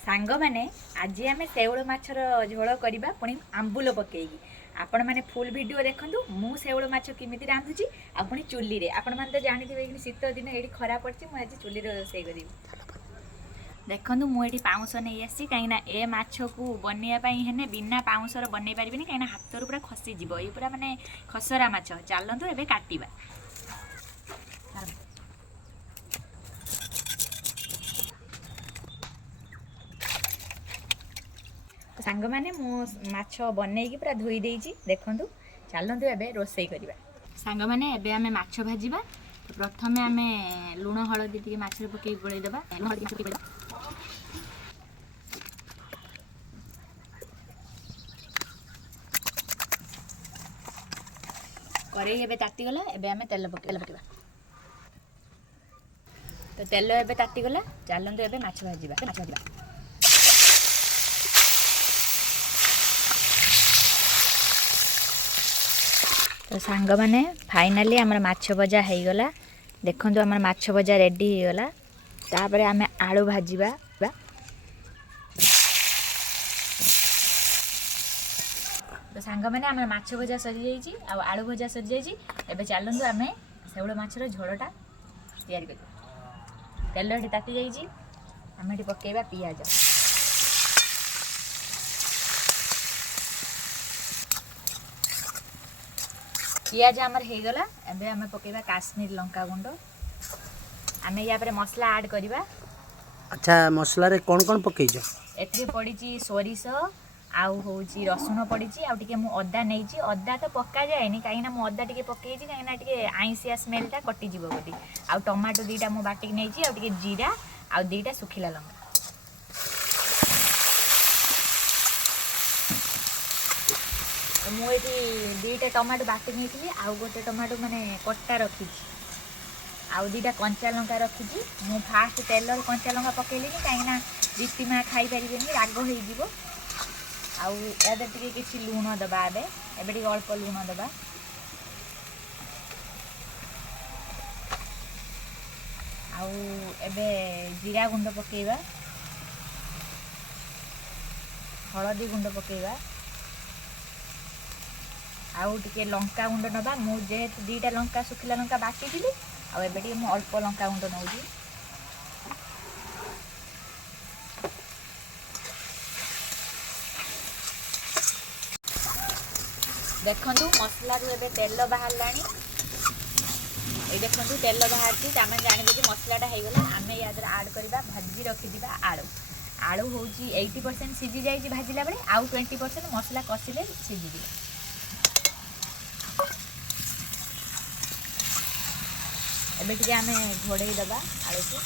सांग मैंने आज आम शेउल माछर झोल करवा पुणी आंबुल पकईकी आपण मैंने फुल वीडियो देखु मु शेउल माछ केमी रांधुची आ पुणी चुली रे आपण मैंने तो जानते कि शीत दिन ये खरा पड़ी मुझे चुली रोसे करी देखु मुझे पाउंस नहीं आसी कहीं ए माछ को बनवाई बिना पाउंसर बनई पारि कहीं हाथ पूरा खसीज ये पूरा मानने खसरा माछ चलतु एवं काटा सांग मैंने मो माछ बनईकी पूरा धोई देइछि देखु चलतु एबे रोसई करवा सांग मैंने एबे आमे माछ भाजिबा तो प्रथम आमे लुण हलदी टिके माछ रे पकई गोळई देबा करेई एबे ताती गला एबे आमे तेल पकेबा तो तेल एबे ताती गला चलतु एबे माछ भाजिबा तो सांग मैंने फाइनाली आमर माछ भजा हो गला देखु आम माछ भजा रेडी हो गला तापर आम आलू भाजिबा तो सांग मैंने आम माछ भजा सरी जाइए आलू भजा सरी जाइए एबे चलतु आम शेउल माछर झोलटा तैयारी कर तेल ये ताती जाइए आम ये पकेबा पियाज पियाज आमर हो गला एबे आम पकेबा काश्मीर लंका गुंड आम या मसला ऐड करवा। अच्छा मसला रे कौन कौन पकईछ एथि पड़ी सोरिष आउ हूँ रसुण पड़ी आउे मु अदा नहीं अदा तो पक्का जाए कहीं मु अदा टे पकई कहीं आईसिया स्मेलटा कटिज बोली आ टमाटो दीटा मु बाटिक नहीं आउे जीरा आ दीटा सुखिला लंका मुझे दीटा टमाटो बाटी नहीं आउ गोटे टमाटो माने कट्टा रखी आउ दीटा कंचा लंका रखी मु फास्ट तेल कंचा लंका पकईली कहीं रीति माँ खाई पारे राग हो किसी लुण दबा एबे अल्प लुण दबा एबे जीरा गुंड पकेबा हलदी गुंड पकेबा आउ टिके लंका गुंड नबा मुझे दीटा लंका सुखिला लंका बाटी आ एबे मु अल्प लंका गुंड नौजी देखु मसला रू एबे तेल बाहर लानी ये देखु तेल बाहर आम जानवे कि मसलाटा हो गला आम या आड करवा भाजी रखी आलू आलू हूँ 80% सीझी जाए भाजिला बेले आउ 20% मसला कषिले सीझी एबे टिके आमे घोड़े दबा आलू को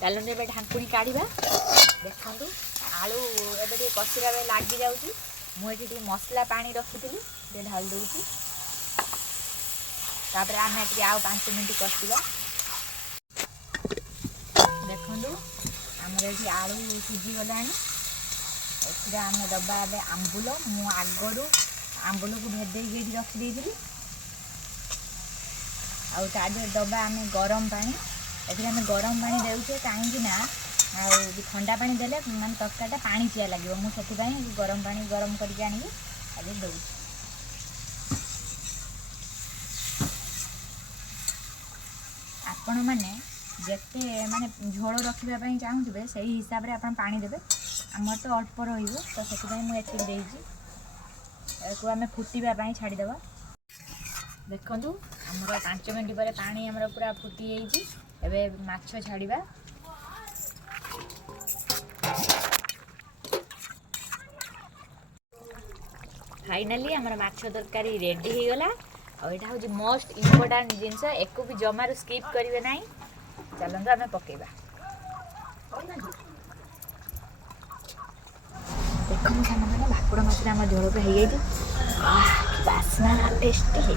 चलते एबे ढांकुणी काढ़ा देखु आलू एबे टिके कषिला बेले लगी जाऊँगी मुझे मसला पानी रखी ढाल दूँ तापर आम टे आउ 5 मिनट कषा देखु आमर ये आलू सीझी गला आम दबा ए आंबुल मु आगरू आंबुल को भेदे रखी आगे दबा आम गरम पानी ये गरम पानी देचे कहीं ठंडा पानी देले माने तरकारीटा पानी चिया लगे मुझे गरम पानी गरम करके आनिकी आगे दौर आपण मैंने जिते माने झोल रखापी चाहूबे से हिसाब से आप पानी देवे आमर तो अल्प रही मुझे देती आम फुटापी छाड़देव देखु आमर 5 मिनट पर पानी आमर पूरा फुटी एबे माछ छाड़वा फाइनाली आमर माछ तरकारी रेडी हो गला और यहाँ हूँ मोस्ट इम्पोर्टाट जिनस एक भी जमार स्किप करेंगे ना चलते आम पकेबा देखो भाकुड़ माछ आम झोल हो जाए बास्ना टेस्टी